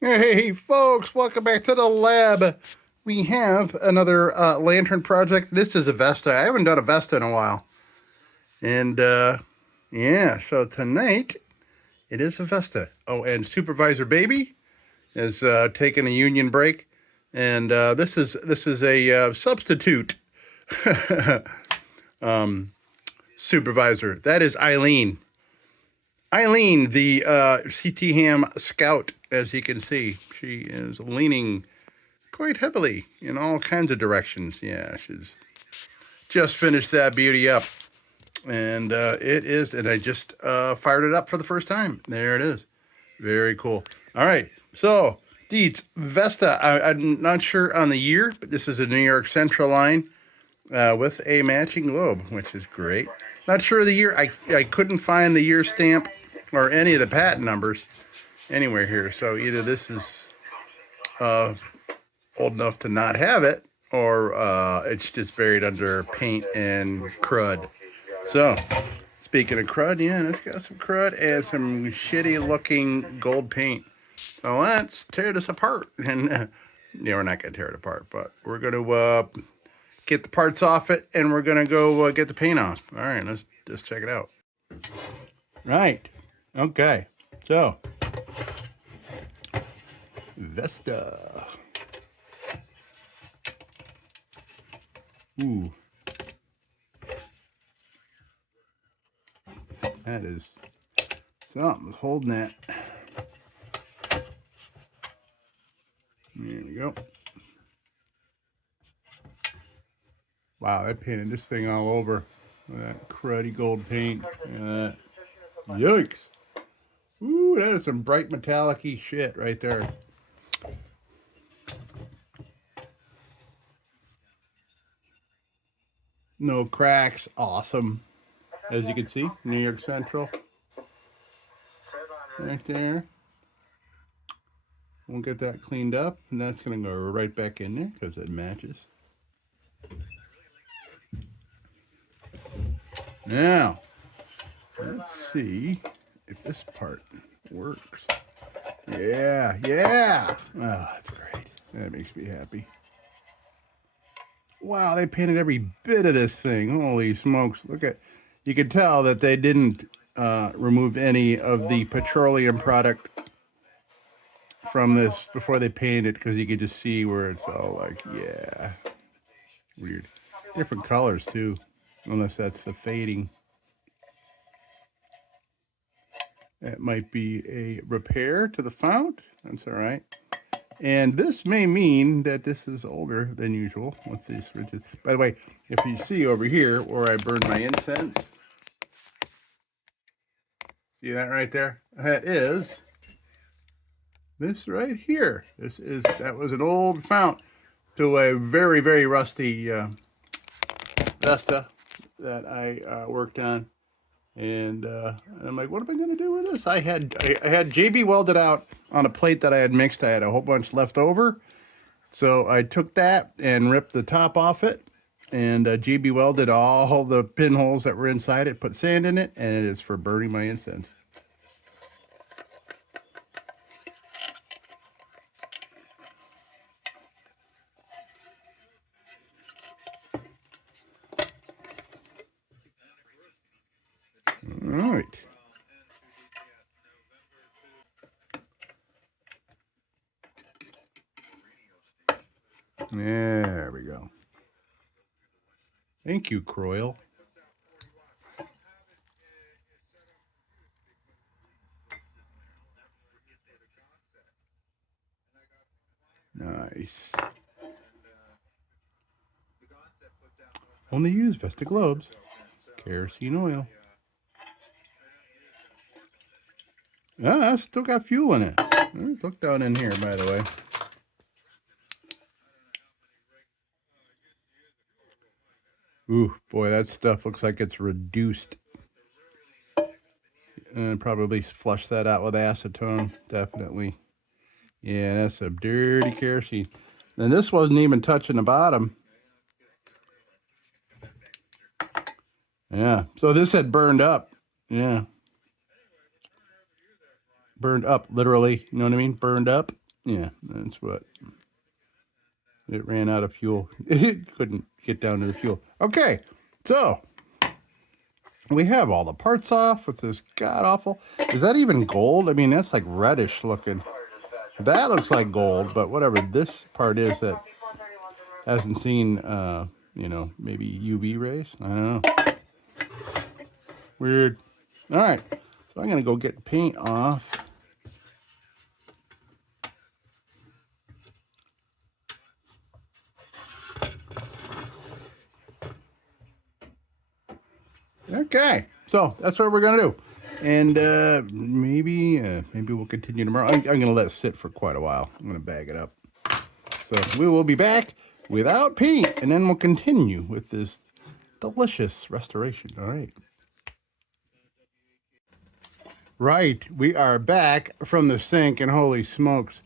Hey, folks, welcome back to the lab. We have another lantern project. This is a Vesta. I haven't done a Vesta in a while. And yeah, so tonight it is a Vesta. Oh, and Supervisor Baby is taking a union break. And this is a substitute supervisor. That is Eileen. Eileen, the CT Ham scout, as you can see. She is leaning quite heavily in all kinds of directions. Yeah, she's just finished that beauty up. And it is, and I just fired it up for the first time. There it is. Very cool. All right, so DIETZ Vesta. I'm not sure on the year, but this is a New York Central line with a matching globe, which is great. Not sure of the year. I couldn't find the year stamp or any of the patent numbers anywhere here. So either this is old enough to not have it, or it's just buried under paint and crud. So, speaking of crud, yeah, it's got some crud and some shitty looking gold paint. So let's tear this apart. And yeah, we're not going to tear it apart, but we're going to get the parts off it, and we're going to go get the paint off. All right, let's just check it out. Right. Okay. So, Vesta. Ooh. That is something's holding that. There we go. Wow, I painted this thing all over with that cruddy gold paint. Yikes. Ooh, that is some bright metallic-y shit right there. No cracks. Awesome. As you can see, New York Central. Right there. We'll get that cleaned up, and that's going to go right back in there because it matches. Now, let's see if this part works. Yeah. Oh, that's great. That makes me happy. Wow, they painted every bit of this thing. Holy smokes. Look at, you can tell that they didn't remove any of the petroleum product from this before they painted it, because you could just see where it's all like, yeah, weird. Different colors too, unless that's the fading. That might be a repair to the fount. That's all right. And this may mean that this is older than usual with these ridges. By the way, if you see over here where I burned my incense, see that right there? That is this right here. That was an old fount to a very, very rusty Vesta that I worked on. And I'm like, what am I going to do with this? I had JB welded out on a plate that I had mixed. I had a whole bunch left over. So I took that and ripped the top off it. And JB welded all the pinholes that were inside it, put sand in it, and it is for burning my incense. All right. There we go. Thank you, Croyle. Nice. Only use Vesta globes. Kerosene oil. Ah, I still got fuel in it. Let's look down in here, by the way. Ooh, boy, that stuff looks like it's reduced. And probably flush that out with acetone, definitely. Yeah, that's some dirty kerosene. And this wasn't even touching the bottom. Yeah, so this had burned up. Yeah. Burned up, literally. You know what I mean? Burned up. Yeah, that's what. It ran out of fuel. It couldn't get down to the fuel. Okay, so we have all the parts off with this god-awful. Is that even gold? I mean, that's like reddish looking. That looks like gold, but whatever this part is that hasn't seen, you know, maybe UV rays. I don't know. Weird. All right, so I'm going to go get paint off. Okay, so that's what we're gonna do, and maybe we'll continue tomorrow. I'm gonna let it sit for quite a while. I'm gonna bag it up. So we will be back without paint, and then we'll continue with this delicious restoration. All right. Right, we are back from the sink, and holy smokes,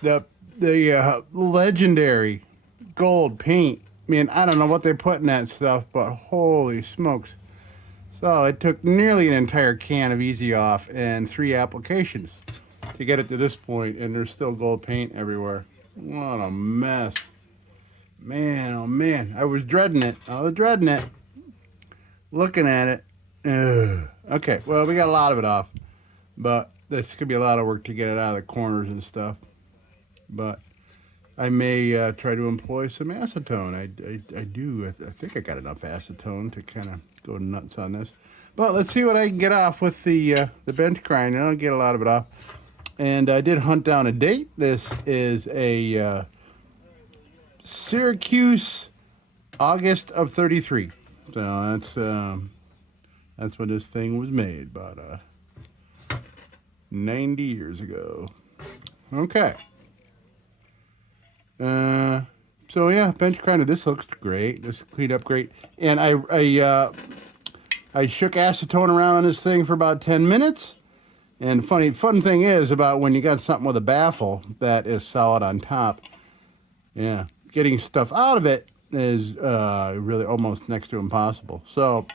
the legendary gold paint. I mean, I don't know what they put in that stuff, but holy smokes. So it took nearly an entire can of Easy Off and 3 applications to get it to this point, and there's still gold paint everywhere. What a mess. Man, oh man, I was dreading it. Looking at it. Ugh. Okay, well, we got a lot of it off, but this could be a lot of work to get it out of the corners and stuff. But I may try to employ some acetone. I do. I think I got enough acetone to kind of go nuts on this. But let's see what I can get off with the bench grinder. I'll get a lot of it off. And I did hunt down a date. This is a Syracuse August of 33. So that's when this thing was made, about 90 years ago. Okay. So yeah, bench grinder. This looks great. This cleaned up great. And I shook acetone around on this thing for about 10 minutes. And fun thing is about when you got something with a baffle that is solid on top. Yeah, getting stuff out of it is really almost next to impossible. So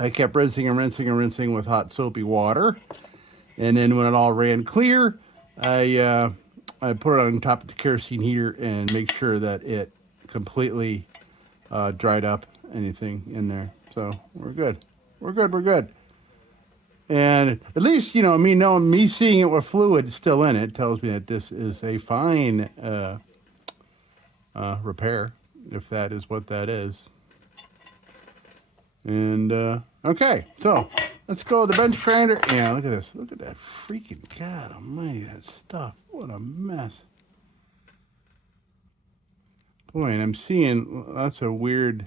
I kept rinsing and rinsing and rinsing with hot soapy water. And then when it all ran clear, I put it on top of the kerosene heater and make sure that it completely dried up anything in there. So we're good. We're good. And at least, you know, me seeing it with fluid still in it tells me that this is a fine repair, if that is what that is. And, okay, so let's go with the bench grinder. Yeah, look at this. Look at that freaking, God almighty, that stuff. What a mess. Boy, and I'm seeing lots of weird,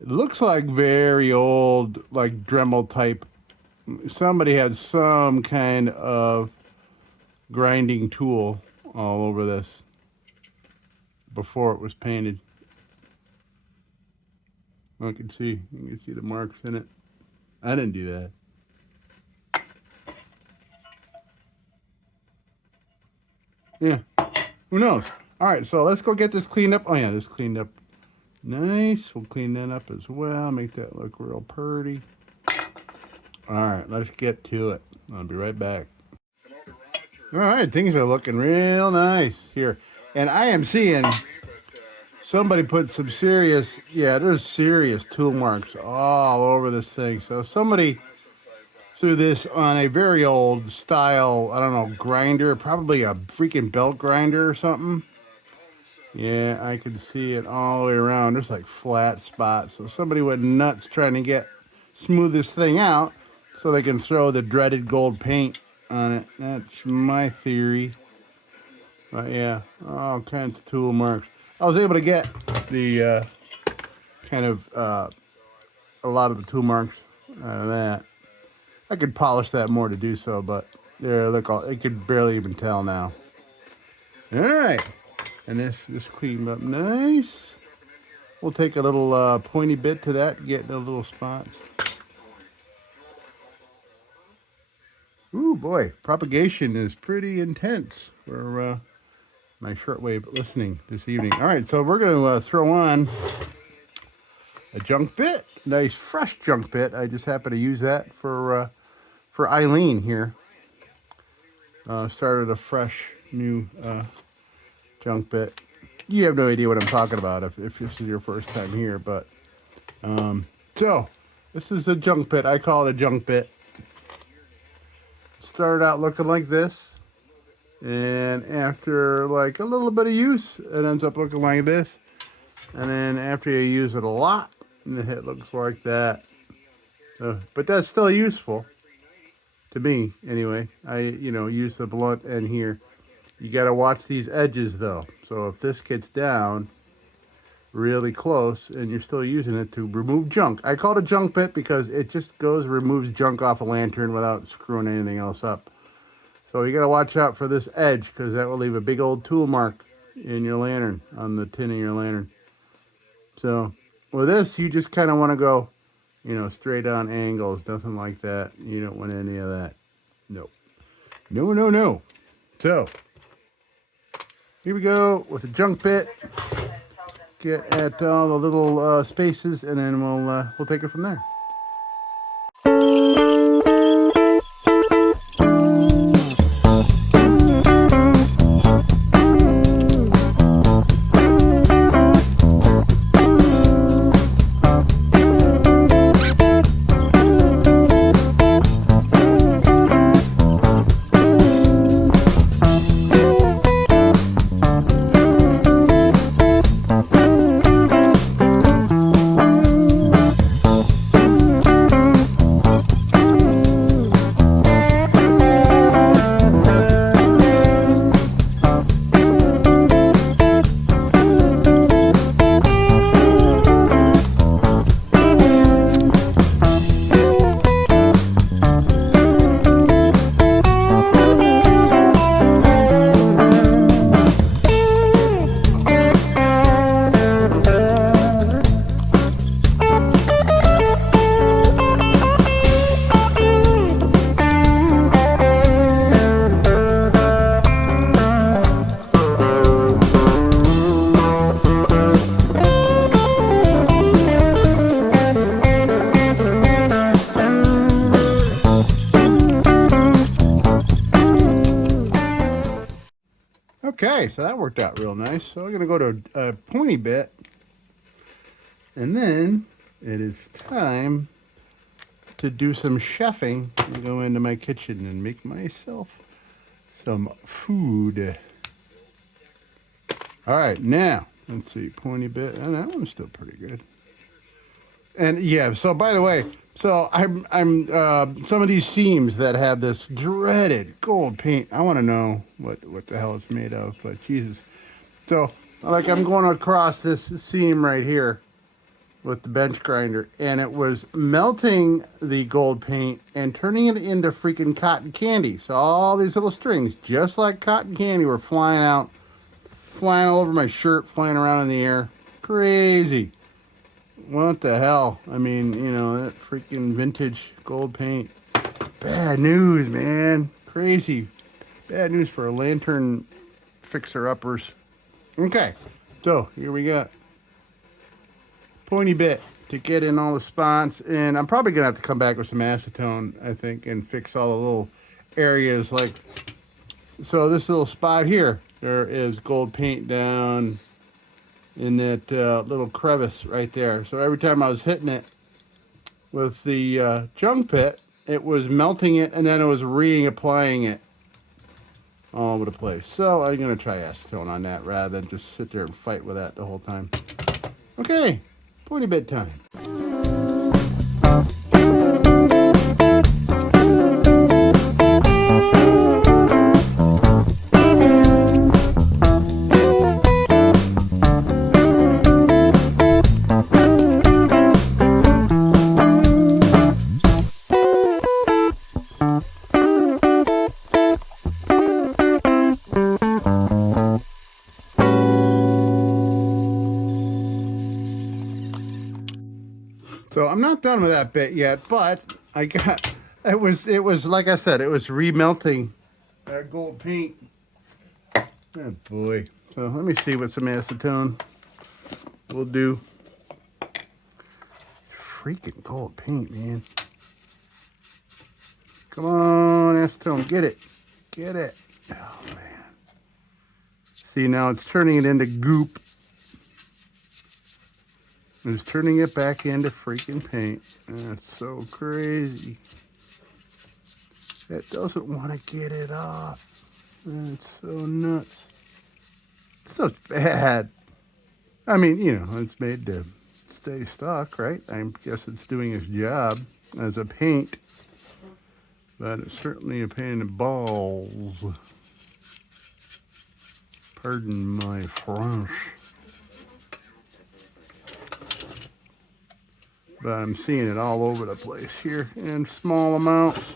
it looks like very old, like Dremel type. Somebody had some kind of grinding tool all over this before it was painted. You can see the marks in it. I didn't do that. Yeah, who knows? All right, so let's go get this cleaned up. Oh yeah, this cleaned up nice. We'll clean that up as well. Make that look real pretty. All right, let's get to it. I'll be right back. All right, things are looking real nice here. And I am seeing somebody put some serious, there's serious tool marks all over this thing. So somebody threw this on a very old style, I don't know, grinder, probably a freaking belt grinder or something. Yeah, I can see it all the way around. There's like flat spots. So somebody went nuts trying to smooth this thing out so they can throw the dreaded gold paint on it. That's my theory. But yeah, all kinds of tool marks. I was able to get the kind of a lot of the tool marks out of that. I could polish that more to do so, but there, look, it could barely even tell now. All right, and this cleaned up nice. We'll take a little pointy bit to that, get the little spots. Ooh boy, propagation is pretty intense for my shortwave listening this evening. All right, so we're going to throw on a junk bit, nice fresh junk bit. I just happen to use that for Eileen here. Started a fresh new junk bit. You have no idea what I'm talking about if this is your first time here, but so this is a junk bit. I call it a junk bit. Started out looking like this, and after like a little bit of use, it ends up looking like this. And then after you use it a lot, it looks like that. But that's still useful to me anyway. I use the blunt end here. You got to watch these edges though. So if this gets down really close and you're still using it to remove junk. I call it a junk bit because it just removes junk off a lantern without screwing anything else up. So you got to watch out for this edge because that will leave a big old tool mark in your lantern, on the tin of your lantern. So with this, you just kind of want to go, straight on angles, nothing like that. You don't want any of that. No. No, no, no. So here we go with the junk bit. Get at all the little spaces, and then we'll take it from there. Okay, so that worked out real nice. So I'm going to go to a pointy bit. And then it is time to do some chefing and go into my kitchen and make myself some food. All right, now, let's see, pointy bit. And that one's still pretty good. And yeah, so by the way, so I'm some of these seams that have this dreaded gold paint. I want to know what the hell it's made of, but Jesus. So like I'm going across this seam right here with the bench grinder, and it was melting the gold paint and turning it into freaking cotton candy. So all these little strings, just like cotton candy, were flying out, flying all over my shirt, flying around in the air. Crazy. What the hell? I mean, that freaking vintage gold paint. Bad news, man. Crazy. Bad news for lantern fixer-uppers. Okay, so here we got pointy bit to get in all the spots. And I'm probably going to have to come back with some acetone, I think, and fix all the little areas. Like, so this little spot here, there is gold paint down in that little crevice right there. So every time I was hitting it with the junk pit, it was melting it, and then it was reapplying it all over the place. So I'm going to try acetone on that rather than just sit there and fight with that the whole time. Okay, pointy bit time. So I'm not done with that bit yet, but it was like I said, it was remelting that gold paint. Oh boy. So let me see what some acetone will do. Freaking gold paint, man. Come on, acetone, get it. get it. Oh, man. See, now it's turning it into goop. It's turning it back into freaking paint. That's so crazy. It doesn't want to get it off. That's so nuts. So bad. I mean, you know, it's made to stay stuck, right? I guess it's doing its job as a paint. But it's certainly a pain in the balls. Pardon my French. But I'm seeing it all over the place here in small amounts.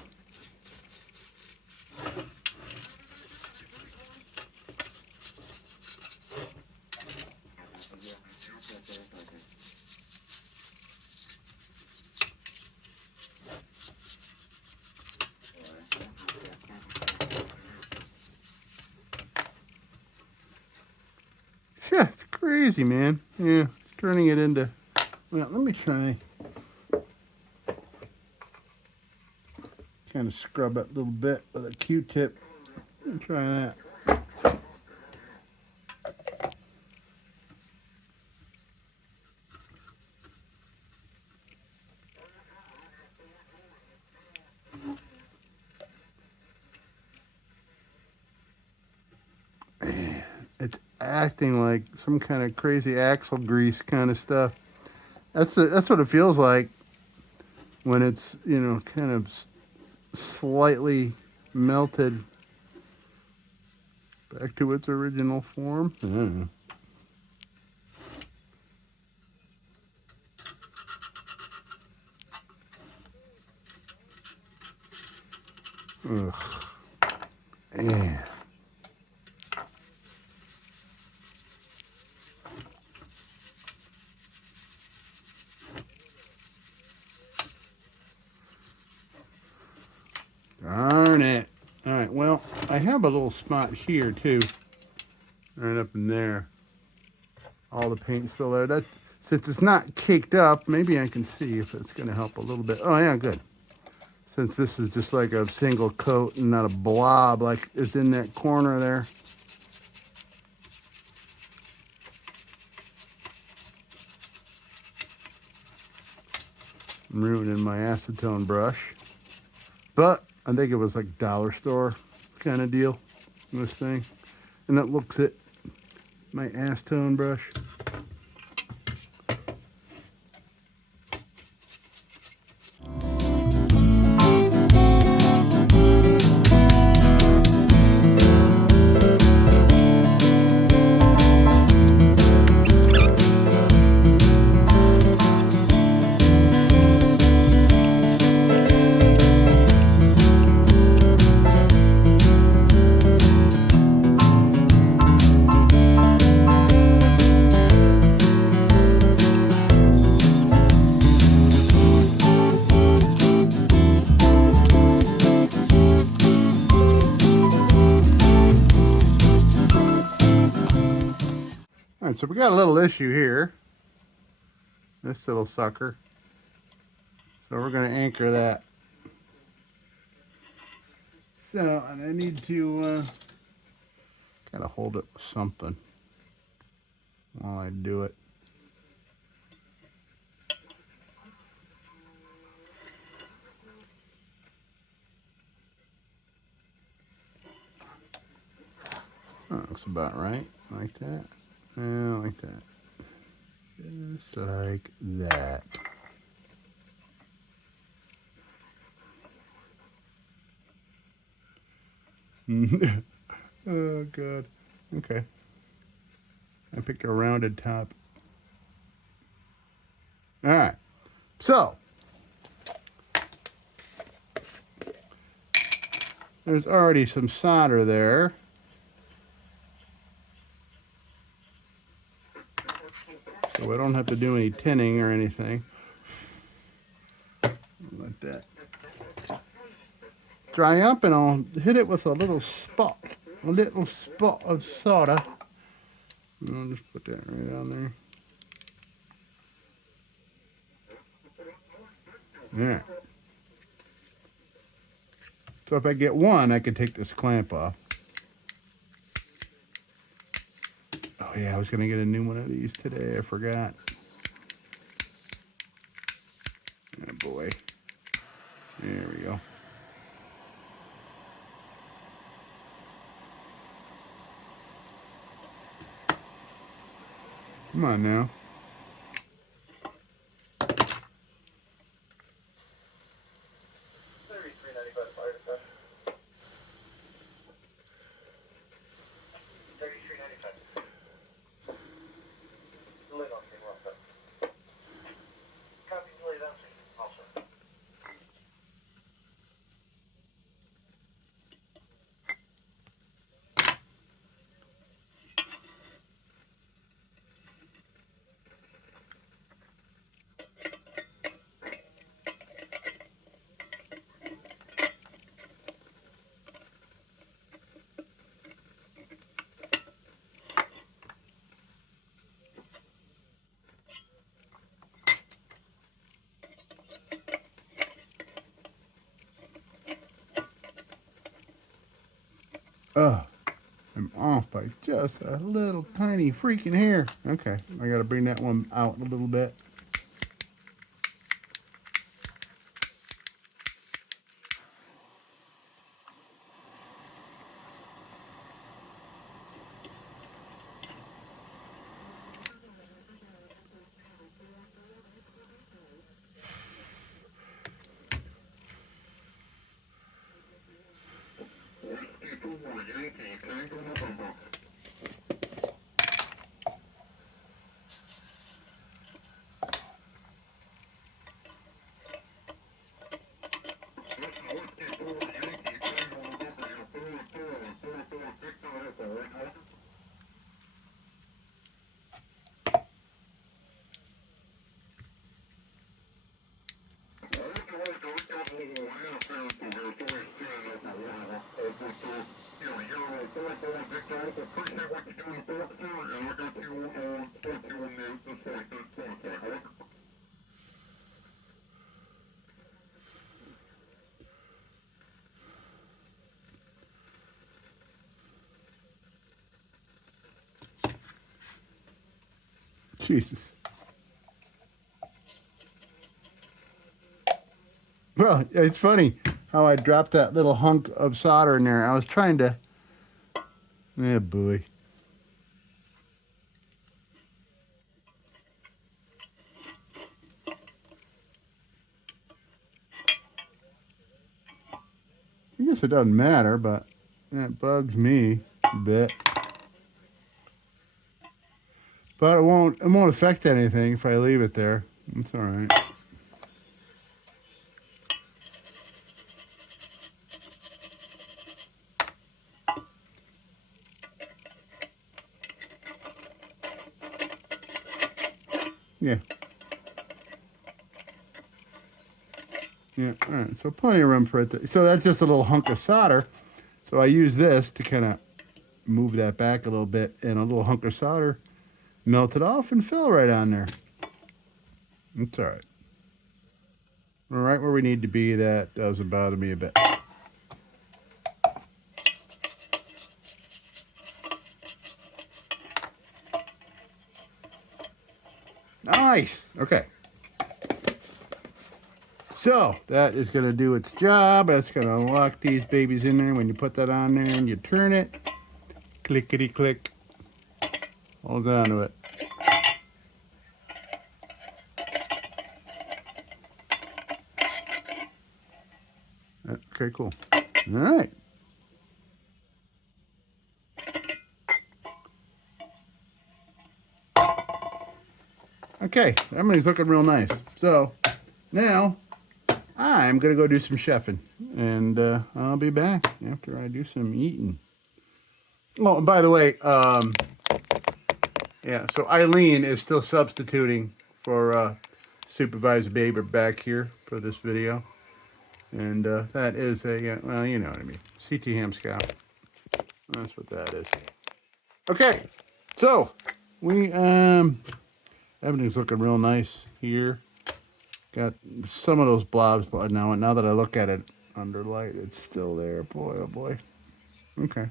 Yeah, it's crazy, man. Yeah, it's turning it into... Well, let me try... Kind of scrub it a little bit with a Q-tip. Let me try that. It's acting like some kind of crazy axle grease kind of stuff. That's what it feels like when it's, you know, kind of slightly melted back to its original form. I don't know. Ugh. Yeah. Darn it. All right, well, I have a little spot here, too. Right up in there. All the paint's still there. That, since it's not caked up, maybe I can see if it's going to help a little bit. Oh, yeah, good. Since this is just like a single coat and not a blob like is in that corner there. I'm ruining my acetone brush. But I think it was like dollar store kind of deal, this thing. And it looks at my acetone brush. All right, so we got a little issue here. This little sucker. So we're going to anchor that. So, and I need to kind of hold it with something while I do it. Oh, looks about right. Like that. Yeah, like that. Just like that. Oh, God. Okay. I picked a rounded top. All right. So, there's already some solder there. So I don't have to do any tinning or anything. Let that dry up, and I'll hit it with a little spot of solder. And I'll just put that right on there. Yeah. So if I get one, I can take this clamp off. Oh yeah, I was gonna get a new one of these today. I forgot. Oh boy. There we go. Come on now. Oh, I'm off by just a little tiny freaking hair. Okay, I gotta bring that one out a little bit. Jesus. Well, it's funny how I dropped that little hunk of solder in there. I was trying to... Yeah, boy. I guess it doesn't matter, but that bugs me a bit. But it won't affect anything if I leave it there. It's all right. Yeah. Yeah, all right. So plenty of room for it. So that's just a little hunk of solder. So I use this to kind of move that back a little bit, and a little hunk of solder melt it off and fill right on there. It's all right. We're right where we need to be. That doesn't bother me a bit. Nice. Okay. So that is going to do its job. That's going to lock these babies in there. When you put that on there and you turn it, clickety click, hold on to it. Okay, cool. All right. Okay, everything's looking real nice. So now I'm going to go do some chefing, and I'll be back after I do some eating. Oh, and by the way, yeah, so Eileen is still substituting for Supervisor Baber back here for this video. And that is a, well, you know what I mean, CT Ham Scout. That's what that is. Okay, so we, everything's looking real nice here. Got some of those blobs, but now that I look at it, underlight. It's still there. Boy, oh boy. Okay. I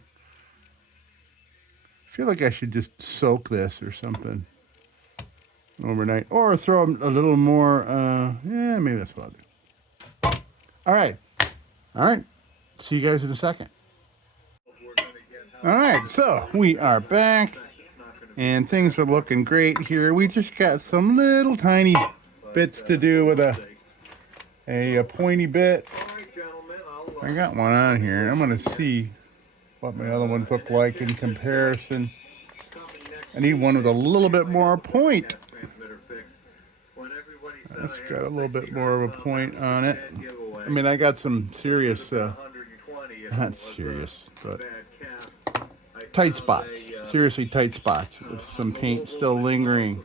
feel like I should just soak this or something overnight, or throw a little more. Yeah, maybe that's what I'll do. All right. All right. See you guys in a second. All right. So we are back, and things are looking great here. We just got some little tiny bits to do with a pointy bit. I got one on here. I'm going to see what my other ones look like in comparison. I need one with a little bit more point. That's got a little bit more of a point on it. I mean, I got some serious, not serious, but tight spots. Seriously tight spots with some paint still lingering.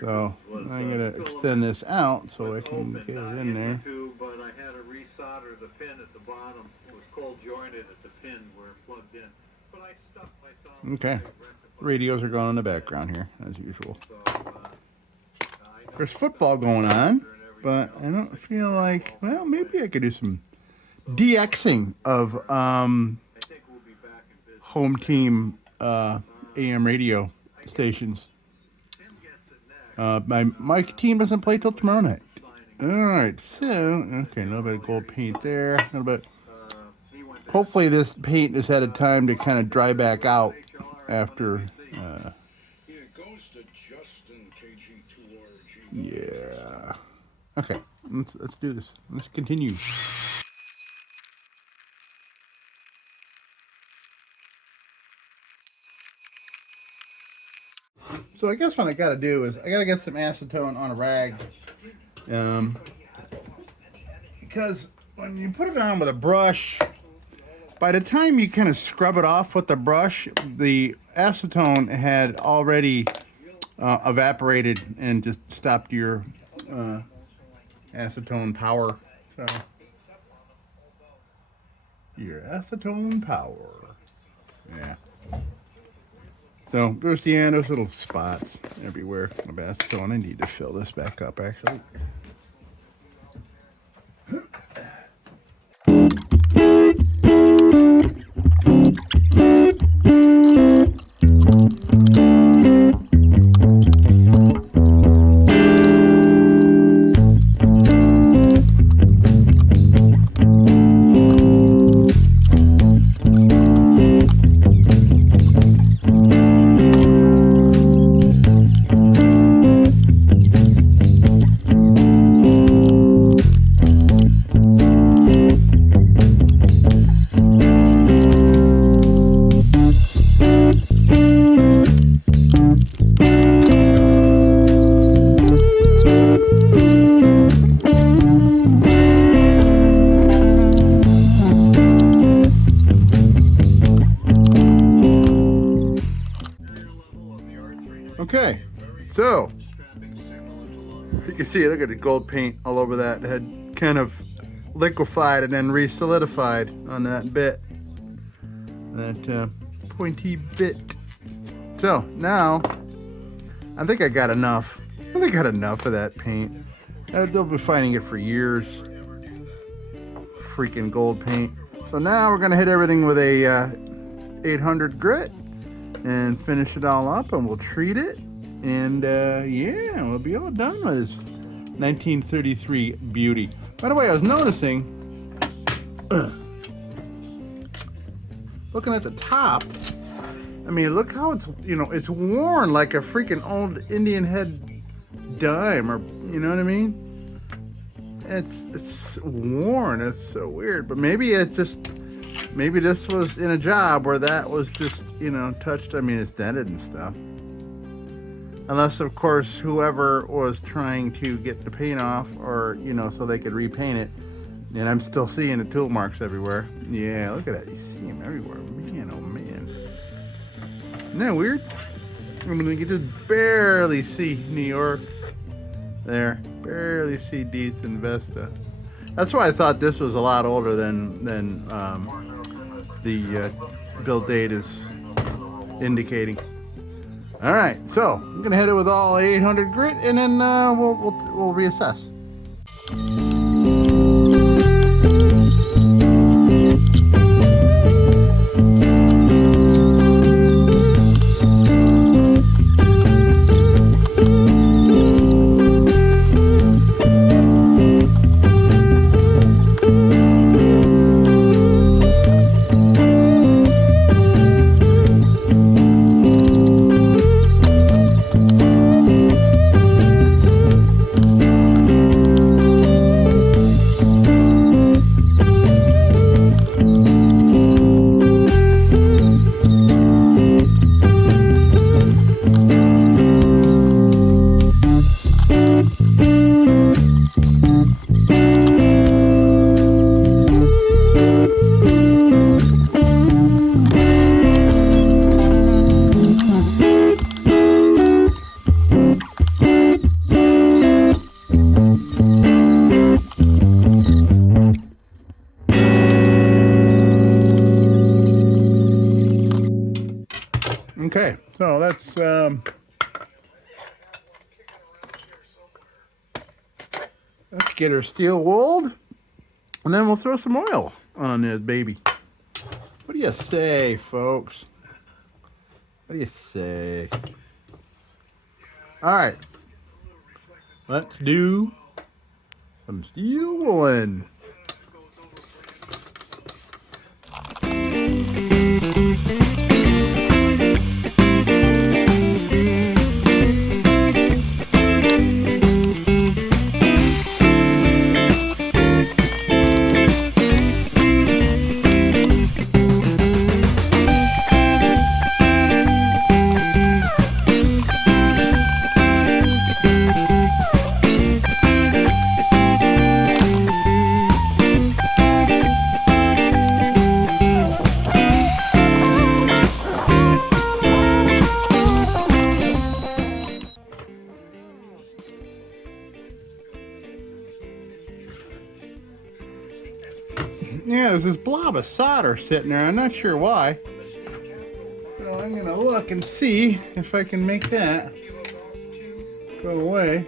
So I'm going to extend this out so I can get it in there. But I had to resolder the pin at the bottom. It was cold jointed at the pin where it plugged in. But I stuck my thumb. Okay. Radios are going in the background here, as usual. There's football going on, but I don't feel like, well, maybe I could do some DXing of home team AM radio stations. My team doesn't play till tomorrow night. All right, so, okay, a little bit of gold paint there. A little bit. Hopefully this paint has had a time to kind of dry back out after. Yeah. Okay, let's do this. Let's continue. So I guess what I got to do is I got to get some acetone on a rag, because when you put it on with a brush, by the time you kind of scrub it off with the brush, the acetone had already evaporated and just stopped your acetone power. So your acetone power, yeah. So there's the end. There's little spots everywhere of acetone. I need to fill this back up actually. Okay, so you can see, look at the gold paint all over that. It had kind of liquefied and then re-solidified on that bit, that pointy bit. So now I think I got enough. I think I got enough of that paint. They'll be finding it for years. Freaking gold paint. So now we're gonna hit everything with a 800 grit and finish it all up, and we'll treat it, and yeah, we'll be all done with this 1933 beauty. By the way, I was noticing, looking at the top, I mean, look how it's, you know, it's worn like a freaking old Indian head dime, or, you know what I mean? It's worn. It's so weird, but maybe it's just, maybe this was in a job where that was just, you know, touched. I mean, it's dented and stuff. Unless, of course, whoever was trying to get the paint off, or, you know, so they could repaint it. And I'm still seeing the tool marks everywhere. Yeah, look at that. You see them everywhere. Man, oh man. Isn't that weird? I mean, you can just barely see New York there. Barely see DIETZ Vesta. That's why I thought this was a lot older than the build date is indicating. All right, so I'm gonna hit it with all 800 grit, and then we'll reassess. So let's get her steel wooled, and then we'll throw some oil on this baby. What do you say, folks? What do you say? All right, let's do some steel wooling. Yeah, there's this blob of solder sitting there. I'm not sure why. So I'm going to look and see if I can make that go away.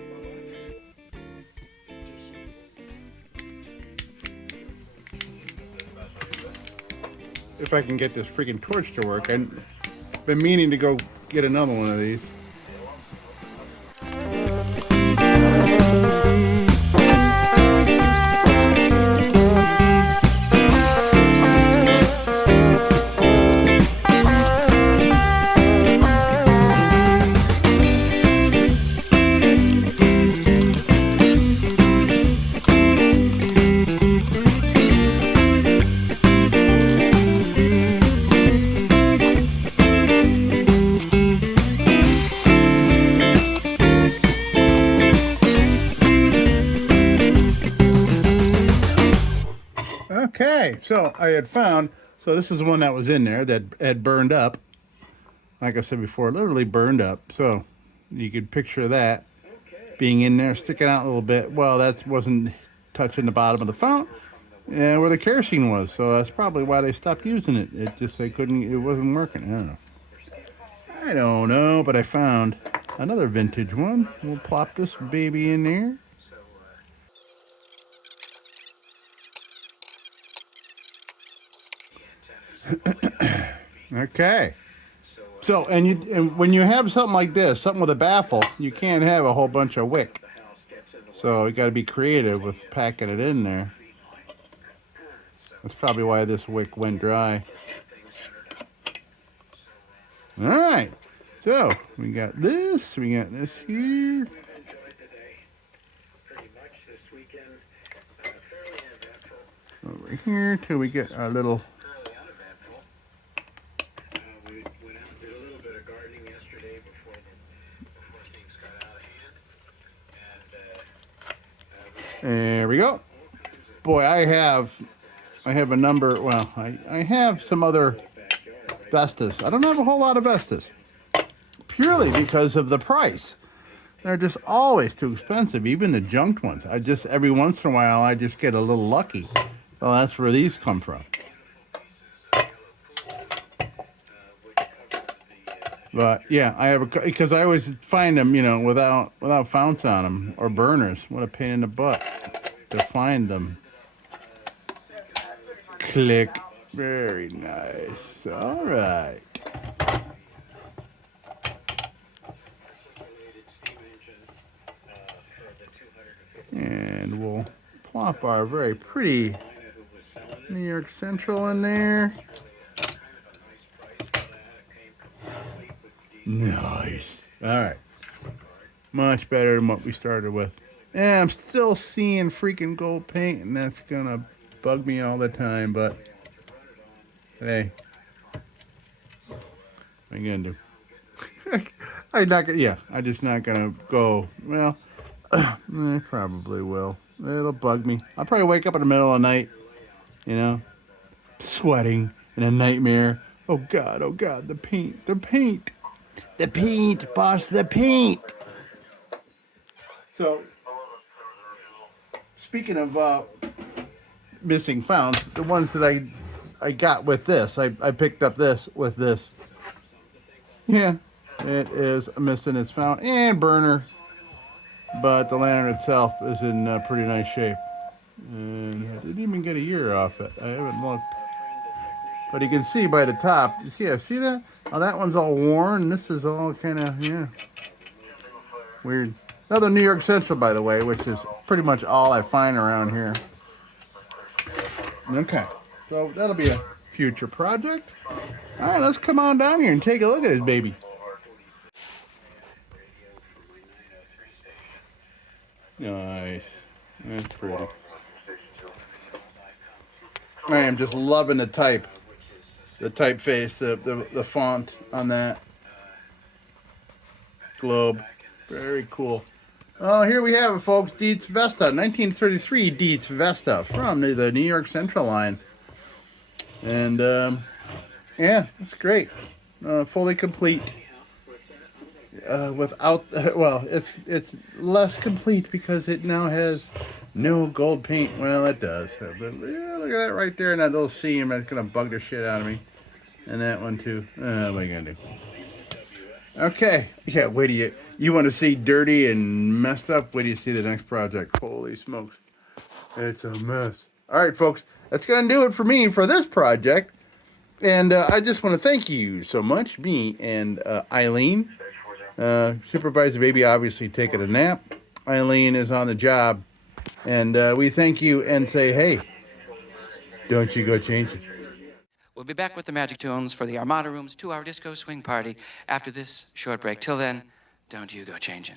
If I can get this freaking torch to work. I've been meaning to go get another one of these. Okay, so I had found, so this is the one that was in there that had burned up. Like I said before, literally burned up. So you could picture that being in there, sticking out a little bit. Well, that wasn't touching the bottom of the fountain where the kerosene was. So that's probably why they stopped using it. It just, it wasn't working. I don't know, but I found another vintage one. We'll plop this baby in there. Okay. So, and when you have something like this, something with a baffle, you can't have a whole bunch of wick. So you got to be creative with packing it in there. That's probably why this wick went dry. All right. So we got this here. Over here till we get our little. There we go. Boy, I have a number. Well, I have some other Vestas. I don't have a whole lot of Vestas, purely because of the price. They're just always too expensive, even the junked ones. Every once in a while, I just get a little lucky. So that's where these come from. But yeah, I have because I always find them, without founts on them or burners. What a pain in the butt to find them. Click. Very nice. All right. And we'll plop our very pretty New York Central in there. Nice. All right. Much better than what we started with. And I'm still seeing freaking gold paint, and that's going to bug me all the time, but hey. What are you going to do? I'm just not going to go, well, I probably will. It'll bug me. I'll probably wake up in the middle of the night, sweating in a nightmare. Oh, God, the paint. The paint, boss, the paint. So, speaking of missing founts, the ones that I got with this, I picked up this with this. Yeah, It is missing its fountain and burner, but the lantern itself is in pretty nice shape. And I didn't even get a year off it. I haven't looked. But you can see by the top, you see that? Oh, that one's all worn. This is all kind of, yeah, weird. Another New York Central, by the way, which is pretty much all I find around here. Okay, so that'll be a future project. All right, let's come on down here and take a look at this baby. Nice. That's pretty. I am just loving the type. The typeface, the font on that globe. Very cool. Well, here we have it, folks. DIETZ Vesta, 1933 DIETZ Vesta from the New York Central lines. And, yeah, it's great. Fully complete. Without, well, it's less complete because it now has no gold paint. Well, it does. But yeah, look at that right there, and that little seam. That's going to bug the shit out of me. And that one, too. What are you going to do? Okay. Yeah, wait till you want to see dirty and messed up? Wait till you see the next project. Holy smokes. It's a mess. All right, folks. That's going to do it for me for this project. And I just want to thank you so much, me and Eileen. Supervisor Baby obviously taking a nap. Eileen is on the job. And we thank you and say, hey, don't you go change it. We'll be back with the Magic Tunes for the Armada Room's 2-hour disco swing party after this short break. Till then, don't you go changing.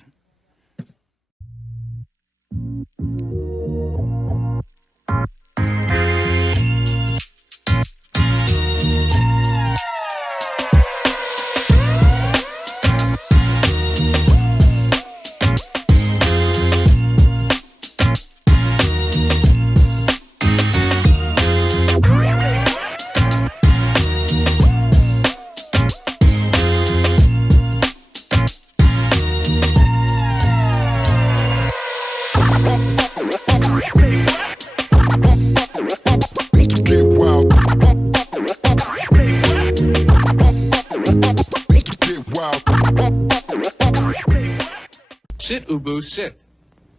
Sit, Ubu, sit.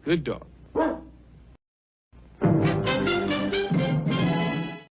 Good dog.